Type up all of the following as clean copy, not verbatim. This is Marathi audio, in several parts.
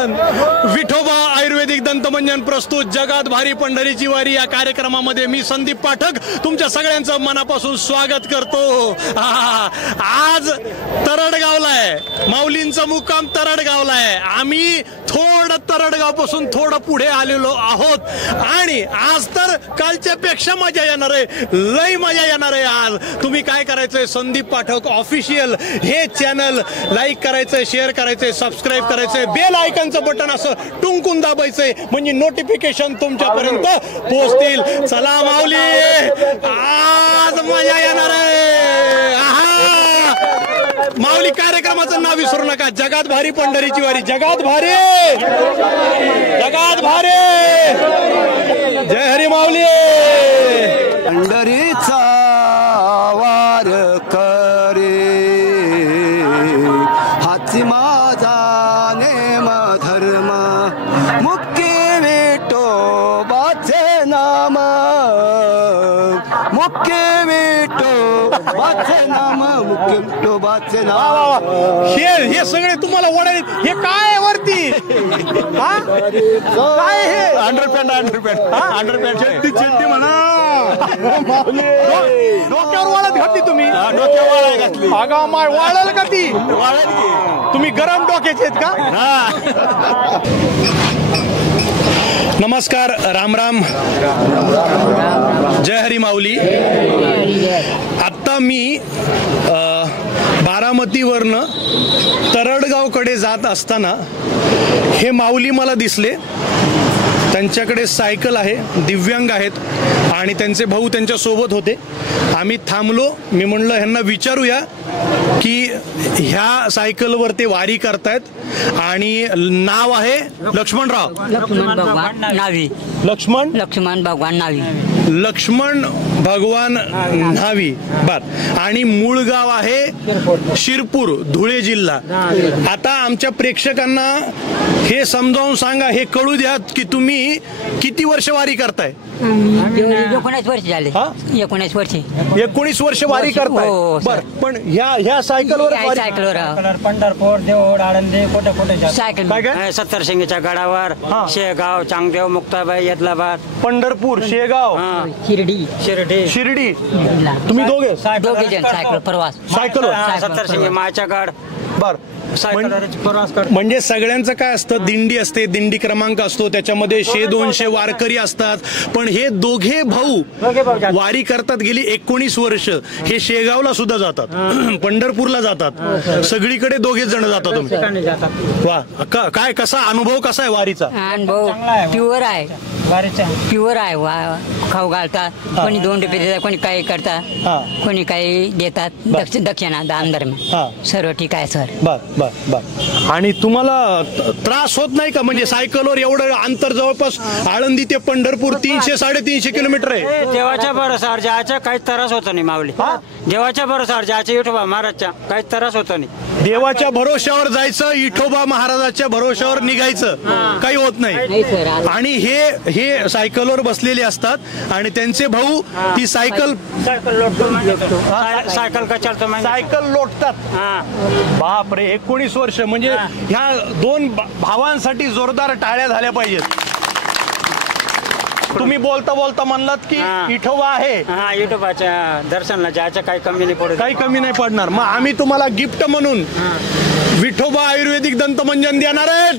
दंतमंजन विठोबा आयुर्वेदिक दंतमंजन प्रस्तुत जगात भारी पंढरीची वारी या कार्यक्रमामध्ये मी संदीप पाठक तुमच्या सगळ्यांचं मनापासून स्वागत करतो। आज तरडगावला आहे, माऊलींचा मुक्काम तरडगावला आहे। आम्ही थोडं तरडगाव पासून थोडं पुढे आलेलो आहोत आणि आज तर कालच्या पेक्षा मजा येणार आहे, लई मजा येणार आहे। आज तुम्ही काय करायचंय, संदीप पाठक ऑफिशियल हे चॅनल लाईक करायचंय, शेअर करायचंय, सबस्क्राईब करायचंय, बेल आयकॉनचं बटन असं टुंकून दाबायचंय म्हणजे नोटिफिकेशन तुमच्यापर्यंत पोहोचतील। चला माऊली, आज मजा येणार आहे। माऊली कार्यक्रमाचं नाव विसरू नका, जगात भारी पंढरीची वारी, जगात भारी, जगात भारी। जय हरी माऊली। पंढरीचा वार करे हाची माझा नेम धर्म, मुक्की विठोबाचे नाम, मुक्की विठोबाचे नाम, मुक्की विठोबाचे नाम। हे सगळे तुम्हाला ओढायचे, हे काय वरती काय हे अंडरपॅन्ट चड्डी म्हणा, डोक्यावर वाळत घातली तुम्ही, डोक्यावर वाळत घातली। अगं माय, वाळल का ती? तुम्ही गरम डोक्याचे आहेत का? नमस्कार, राम राम, जय हरी माऊली। आता मी बारामतीवरनं तरडगावकडे जात असताना हे माऊली मला दिसले। त्यांच्याकडे सायकल आहे, दिव्यांग आहेत आणि त्यांचे भाऊ त्यांच्या सोबत होते। आम्ही थांबलो, मी म्हणलं ह्यांना विचारूया की ह्या सायकलवर ते वारी करतायत आणि नाव आहे लक्ष्मणराव, लक्ष्मण भगवान नावी, लक्ष्मण भगवान नावी, लक्ष्मण भगवान न्हावी बर, आणि मूळ गाव आहे शिरपूर, धुळे जिल्हा। आता आमच्या प्रेक्षकांना हे समजावून सांगा, हे कळू द्या की तुम्ही किती वर्ष वारी करताय? 19 वर्ष झाले। 19 वर्ष 19 वर्ष वारी करताय बर। पण ह्या सायकलवर पंढरपूर, देऊळ, आळंदी, कुठे कुठे सायकल काय? सत्तरशिंगीच्या गडावर, शेगाव, चांगदेव, मुक्ताबाई, येदलाबाद, पंढरपूर, शेगाव, शिर्डी। तुम्ही दोघे जण सायकल प्रवास, सायकल सत्तरशिंगी माच्या गड बर। म्हणजे सगळ्यांचं काय असतं, दिंडी असते, दिंडी क्रमांक असतो, त्याच्यामध्ये 100-200 वारकरी असतात। पण हे दोघे भाऊ वारी करतात गेली 19 वर्ष। हे शेगावला सुद्धा जातात, पंढरपूरला जातात, सगळीकडे दोघे जण जातात तुम्ही। वा, काय कसा अनुभव, कसा आहे वारीचा अनुभव? प्युअर आहे, प्युअर आहे। खाऊ घालतात, कोणी 2 रुपये देतात, कोणी काही करतात, कोणी काही देतात, दक्षिणा दान धर्म सर्व ठीक आहे सर। बर बर बर। आणि तुम्हाला त्रास होत नाही का? म्हणजे सायकलवर एवढं अंतर, जवळपास आळंदी ते पंढरपूर 300-350 किलोमीटर आहे। देवाच्या भरोसावर जायचं, काही त्रास होत नाही माऊली। देवाच्या भरोसावर जायचं, विठोबा महाराजच्या, काही त्रास होत नाही। देवाच्या भरोश्यावर जायचं, विठोबा महाराजाच्या भरोश्यावर निघायचं, काही होत नाही। आणि हे सायकलवर बसलेले असतात आणि त्यांचे भाऊ ती सायकल लोटतात। बापरे, 19 वर्ष म्हणजे ह्या 2 भावांसाठी जोरदार टाळ्या झाल्या पाहिजेत। तुम्ही बोलता बोलता म्हणलात की विठोबा आहे, विठोबाच्या दर्शनाला जायचं, काही कमी नाही पडत, काही कमी नाही पडणार। मग आम्ही तुम्हाला गिफ्ट म्हणून विठोबा आयुर्वेदिक दंतमंजन देणार आहेत।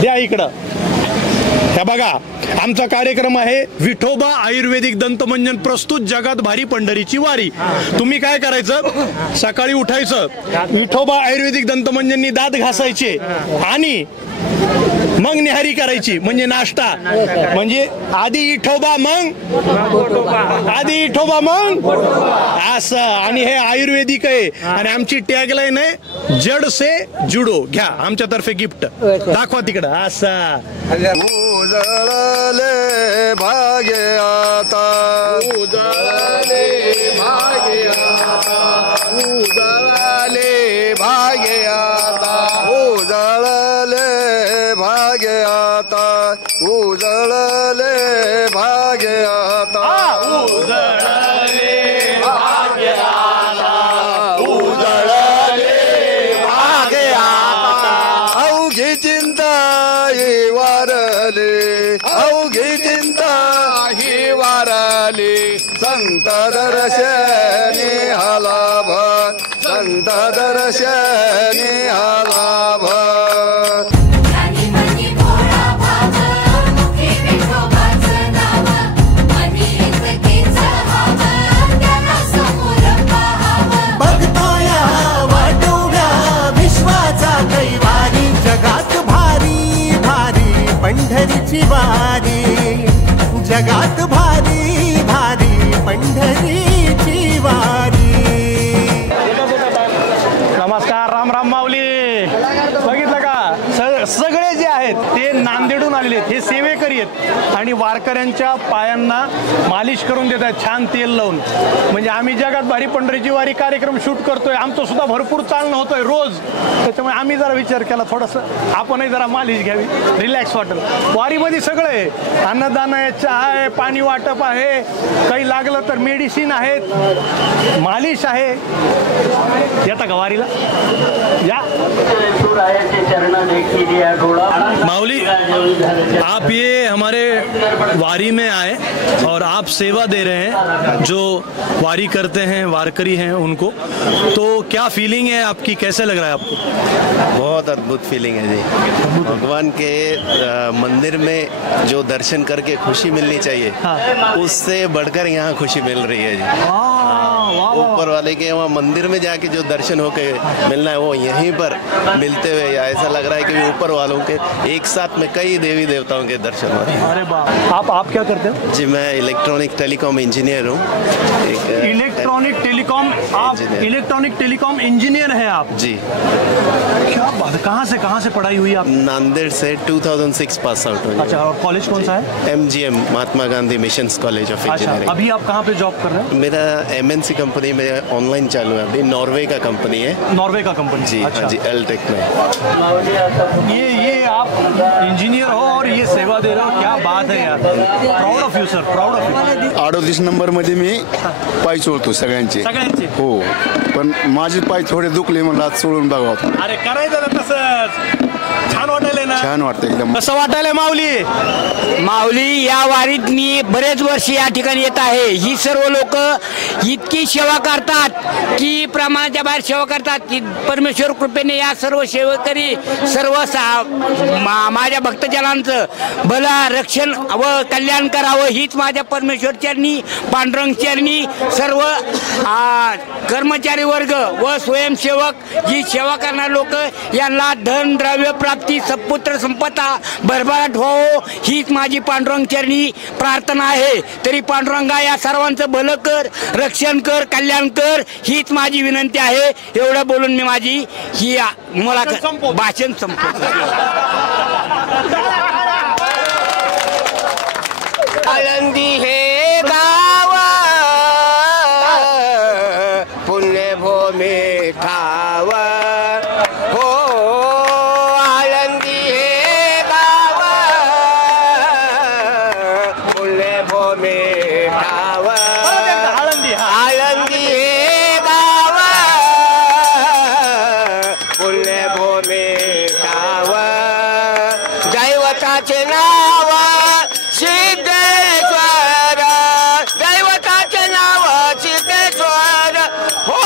द्या इकडं, हे बघा, आमचा कार्यक्रम आहे विठोबा आयुर्वेदिक दंतमंजन प्रस्तुत जगात भारी पंढरीची वारी। तुम्ही काय करायचं, सकाळी उठायचं, विठोबा आयुर्वेदिक दंतमंजननी दात घासायचे आणि मग निहारी करायची, म्हणजे नाश्ता, म्हणजे आधी विठोबा मग असं। आणि हे आयुर्वेदिक आहे आणि आमची टॅगलाईन आहे, जड से जुडो। घ्या आमच्यातर्फे गिफ्ट, दाखवा तिकडं असं। उजळले भाग्य आता, उजळले भाग्य आता, उजळले भाग्य आता, उजळले भाग्य आता, उजळले भाग्य आता, उजळले भाग्य आता, उजळले वारले अवघी चिंता ही वारली संत दर्शनी हलाभ संत दर्शनी हलाभ जगात भारी भारी पंढरीची वारी जगात भारी भारी पंढरीची वारी. नमस्कार, राम राम माऊली. बघितलं का, सगळे जे आहेत ते नांदेडून आलेले आहेत, हे सेवेकरी आहेत आणि वारकऱ्यांच्या पायांना मालिश करून देत आहेत छान तेल लावून. म्हणजे आम्ही जगात भारी पंढरीची वारी कार्यक्रम शूट करतोय, आमचं सुद्धा भरपूर चालणं होतोय रोज, त्याच्यामुळे आम्ही जरा विचार केला थोडंसं आपणही जरा मालिश घ्यावी, रिलॅक्स वाटेल. वारीमध्ये सगळं आहे, अन्नदान आहे, चहा आहे, पाणी वाटप आहे, काही लागलं तर मेडिसिन आहेत, मालिश आहे. येता का वारीला? या माऊली, आप ये हमारे वारी में आए और आप सेवा दे रहे हैं, जो वारी करते हैं वारकरी हैं उनको, तो क्या फीलिंग है आपकी, कैसे लग रहा है आपको? बहुत अद्भुत फीलिंग है जी. भगवान के मंदिर में जो दर्शन करके खुशी मिलनी चाहिए, उससे बढ़कर यहाँ खुशी मिल रही है जी. ऊपर वाले के वहाँ मंदिर में जाके जो दर्शन होके मिलना है वो यहीं पर मिलते हुए ऐसा लग रहा है कि ऊपर वालों के एक साथ में कई देवी देवताओं के दर्शन हो रहे हैं. अरे बाप, आप क्या करते हो? जी मैं इलेक्ट्रॉनिक टेलीकॉम इंजीनियर हूँ. इलेक्ट्रॉनिक टेलीकॉम, आप इलेक्ट्रॉनिक टेलीकॉम इंजीनियर हैं आप? जी. क्या बात है, कहाँ से पढ़ाई हुई आप? नांदेड़ से 2006 पास आउट हुई. अच्छा, और कॉलेज कौन सा है? MGM Mahatma Gandhi missions college of engineering. अभी आप कहाँ पे जॉब कर रहे हैं? मेरा MNC कंपनी में ऑनलाइन चालू है अभी. नॉर्वे का कंपनी है. नॉर्वे का कंपनी? जी. अच्छा. हाँ जी, एलटेक में. ये आप इंजीनियर हो और ये सेवा दे रहे हो, क्या बात है यार. Proud of you sir, proud of you. 38 number मध्ये मी पाय चोळतो सगळ्यांचे. हो, पण माझे पाय थोडे दुखले, म्हणलं आज सोडून बघावं. अरे करायचं ना तसंच, छान वाटायलंय ना? छान वाटतं एकदम. कसं वाटायलंय माऊली? माऊली, या वारीत मी बरेच वर्ष या ठिकाणी येत आहे. ही सर्व लोक इतकी सेवा करतात की प्रमाणाच्या बाहेर सेवा करतात की परमेश्वर कृपेने या सर्व सेवकरी सर्व माझ्या भक्तजनांचं भला रक्षण व कल्याण करावं हीच माझ्या परमेश्वर चरणी, पांडुरंग चरणी सर्व कर्मचारी वर्ग व स्वयंसेवक जी सेवा करणारे लोक यांना धन द्रव्य प्राप्ती सत्पुत्र संपदा भरभराट हो हीच माझी पांडुरंग चरणी प्रार्थना आहे. तरी पांडुरंगा या सर्वांचं भलं कर, रक्षण कर, कल्याण कर हीच माझी विनंती आहे. एवढं बोलून मी माझी ही मला भाषण संपवतो. आळंदी हे गाव पुण्यभूमी ठाव हो. आळंदी हे गाव पुण्यभूमी ठाव. आळंदी हे गाव पुण्यभूमी ठाव. दैवताचे नाव सिद्धेश्वर, दैवताचे नाव सिद्धेश्वर हो.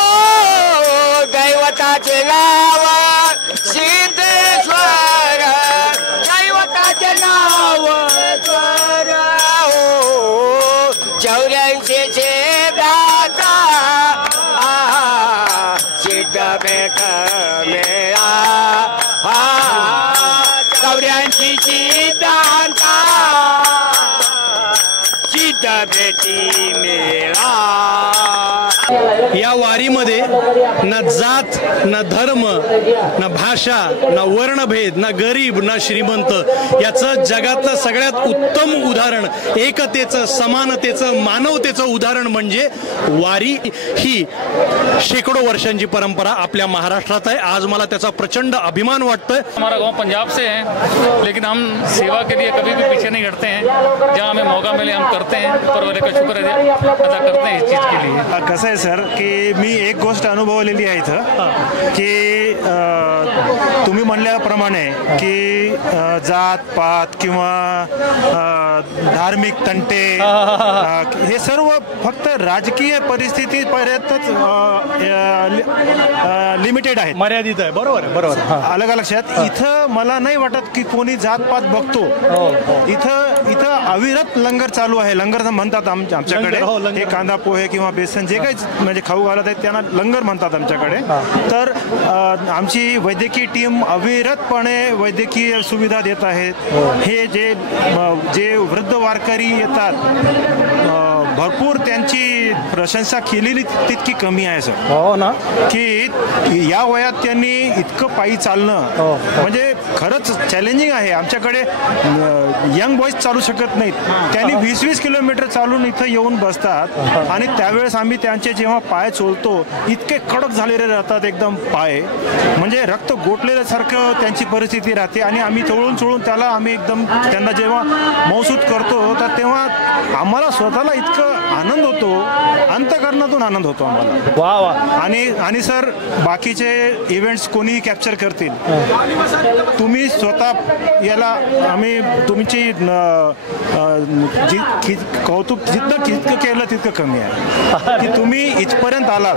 दैवताचे नाव सिद्धेश्वर, दैवताचे नाव स्वर हो. 84 दाता सिद्ध भेट मेळा 84 सिद्धांता सिद्ध भेटी मेळा. या वारीमध्ये ना जात, ना धर्म, ना भाषा, ना वर्णभेद, ना गरीब, ना श्रीमंत, याचं जगातलं सगळ्यात उत्तम उदाहरण, एकतेचं, समानतेचं, मानवतेचं उदाहरण म्हणजे वारी. ही शेकडो वर्षांची परंपरा आपल्या महाराष्ट्रात आहे. आज मला त्याचा प्रचंड अभिमान वाटतोय. हमारा गांव पंजाब से है, लेकिन हम सेवा के लिए कभी भी पीछे नहीं हटते हैं. जहाँ हमें मौका मिले हम करते हैं. ऊपर वाले का शुक्र है, अदा करते हैं इस चीज़ के लिए. कसं आहे सर की मी एक गोष्ट अनुभवलेली आहे इथं की तुम्ही म्हणल्याप्रमाणे की जात पात किंवा धार्मिक तंटे हे सर्व फक्त राजकीय परिस्थितीपर्यंतच लिमिटेड आहेत, मर्यादित आहे. बरोबर आहे, बरोबर. अलग अलग लक्षात. इथं मला नाही वाटत की कोणी जातपात बघतो. इथं अविरत लंगर चालू आहे. लंगर म्हणतात आमच्याकडे. हे कांदा पोहे किंवा बेसन जे काही म्हणजे खाऊ घालत आहेत त्यांना लंगर म्हणतात आमच्याकडे. तर आमची वैद्यकीय टीम अविरतपणे वैद्यकीय सुविधा देत आहेत. हे जे वृद्ध वारकरी येतात भरपूर त्यांची प्रशंसा केलेली तितकी कमी आहे सर. हो ना, की या वयात त्यांनी इतकं पायी चालणं म्हणजे खरंच चॅलेंजिंग आहे. आमच्याकडे यंग बॉयज चालू शकत नाहीत. त्यांनी 20-20 किलोमीटर चालून इथं येऊन बसतात आणि त्यावेळेस आम्ही त्यांचे जेव्हा पाय चोलतो इतके कडक झालेले राहतात एकदम पाय, म्हणजे रक्त गोठलेल्यासारखं त्यांची परिस्थिती राहते. आणि आम्ही चोळून त्याला आम्ही एकदम त्यांना जेव्हा मौसूद करतो तर तेव्हा आम्हाला स्वतःला इतकं आनंद होतो, अंतःकरणातून आनंद होतो आम्हाला. वा वा. आणि सर बाकीचे इव्हेंट्स कोणीही कॅप्चर करतील, तुम्ही स्वतः याला आम्ही तुमची कौतुक जितकं केलं तितकं कमी आहे की तुम्ही इथपर्यंत आलात.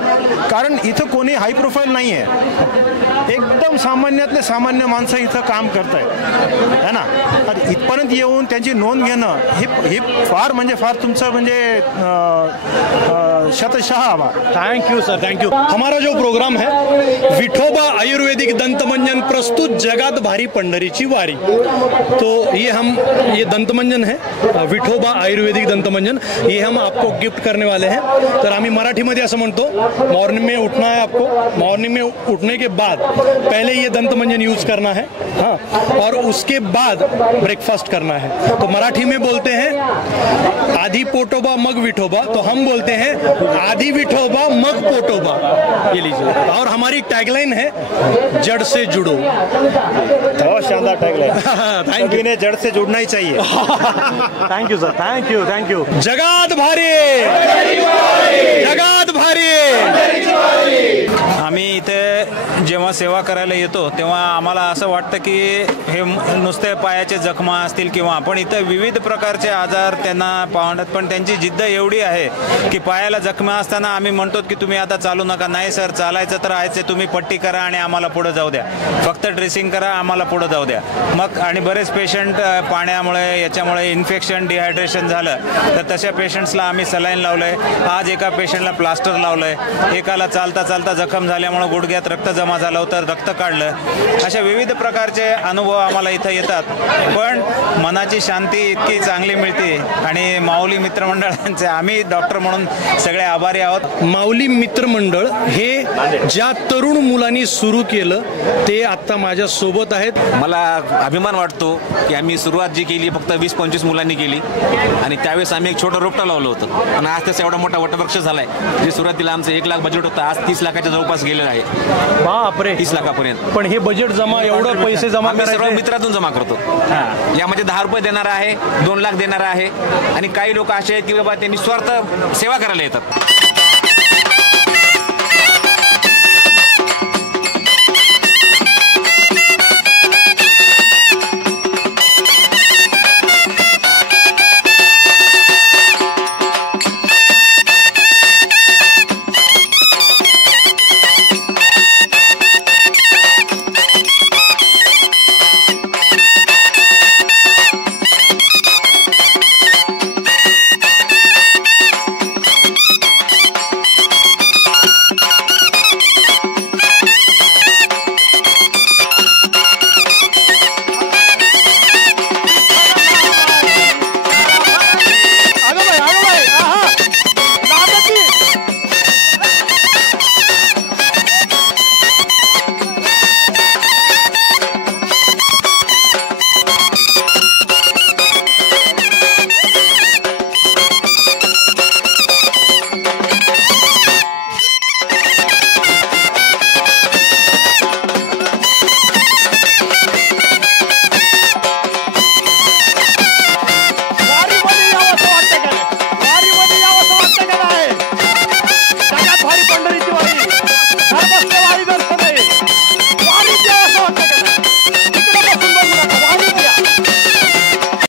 कारण इथं कोणी हाय प्रोफाईल नाही आहे, एकदम सामान्यातले सामान्य माणसं इथं काम करत आहेत है ना. इथपर्यंत येऊन त्यांची नोंद घेणं हे फार म्हणजे फार तुमचं म्हणजे शतशः आभार. Thank you sir, thank you. हमारा जो प्रोग्राम है विठोबा आयुर्वेदिक दंतमंजन प्रस्तुत जगात भारी पंढरीची वारी. तो ये दंतमंजन है विठोबा आयुर्वेदिक दंतमंजन. ये हम आपको गिफ्ट करने वाले हैं. तर आम्ही मराठीमध्ये असं म्हणतो, मॉर्निंग में उठना है आपको, मॉर्निंग में उठने के बाद पहले ये दंतमंजन यूज करना है, हाँ, और उसके बाद ब्रेकफास्ट करना है. तो मराठी में बोलते हैं आधी पोटोबा मग विठोबा, तो हम बोलते हैं आधी विठोबा मग पोटोबा. ये लीजिए. और हमारी टैगलाइन है जड़ से जुड़ो. बहुत शानदार टैगलाइन. Thank you. इन्हें जड़ से जुड़ना ही चाहिए. Thank you sir, thank you, thank you. जगात भारी, जगात भारी. आम्ही इथे जेव्हा सेवा करायला येतो तेव्हा आम्हाला असं वाटतं की हे नुसते पायाचे जखमा असतील किंवा, पण इथं विविध प्रकारचे आजार त्यांना पाहण्यात, पण त्यांची जिद्द एवढी आहे की पायाला जखमा असताना आम्ही म्हणतो की तुम्ही आता चालू नका. नाही सर, चालायचं तर आहेच, तुम्ही पट्टी करा आणि आम्हाला पुढे जाऊ द्या, फक्त ड्रेसिंग करा, आम्हाला पुढे जाऊ द्या. मग आणि बरेच पेशंट पाण्यामुळे याच्यामुळे इन्फेक्शन डिहायड्रेशन झालं तर तशा पेशंट्सला आम्ही सलाईन लावलंय. आज एका पेशंटला प्लास्टर लावलंय. एकाला चालता चालता जखम झाल्यामुळे गुडघ्यात रक्त जमा झालं होतं, रक्त काढलं. अशा विविध प्रकारचे अनुभव आम्हाला इथं येतात. पण मनाची शांती इतकी चांगली मिळते. आणि माऊली मित्रमंडळांचे आम्ही डॉक्टर म्हणून सगळे आभारी आहोत. माऊली मित्रमंडळ हे ज्या तरुण मुलांनी सुरू केलं ते आता माझ्या सोबत आहेत. मला अभिमान वाटतो की आम्ही सुरुवात जी केली फक्त 20-25 मुलांनी केली आणि त्यावेळेस आम्ही एक छोटं रोपटं लावलं होतं आणि आज त्याचा एवढा मोठा वटवृक्ष झालाय. जे सुरुवातीला आमचं 1 लाख बजेट होतं आज 30 लाखाच्या जवळपास गेलेलं आहे. बापरे, 30 लाखापर्यंत. पण हे बजेट जमा एवढं पैसे जमा सर्व मित्रातून जमा करतो. यामध्ये 10 रुपये देणारा आहे, 2 लाख देणारा आहे आणि काही लोक असे आहेत की बाबा त्यांनी स्वार्थ सेवा करायला येतात.